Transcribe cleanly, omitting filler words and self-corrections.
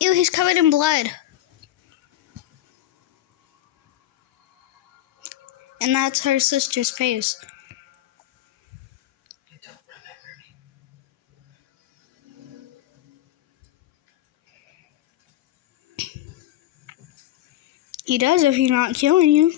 Ew, he's covered in blood. And that's her sister's face. He does if he's not killing you.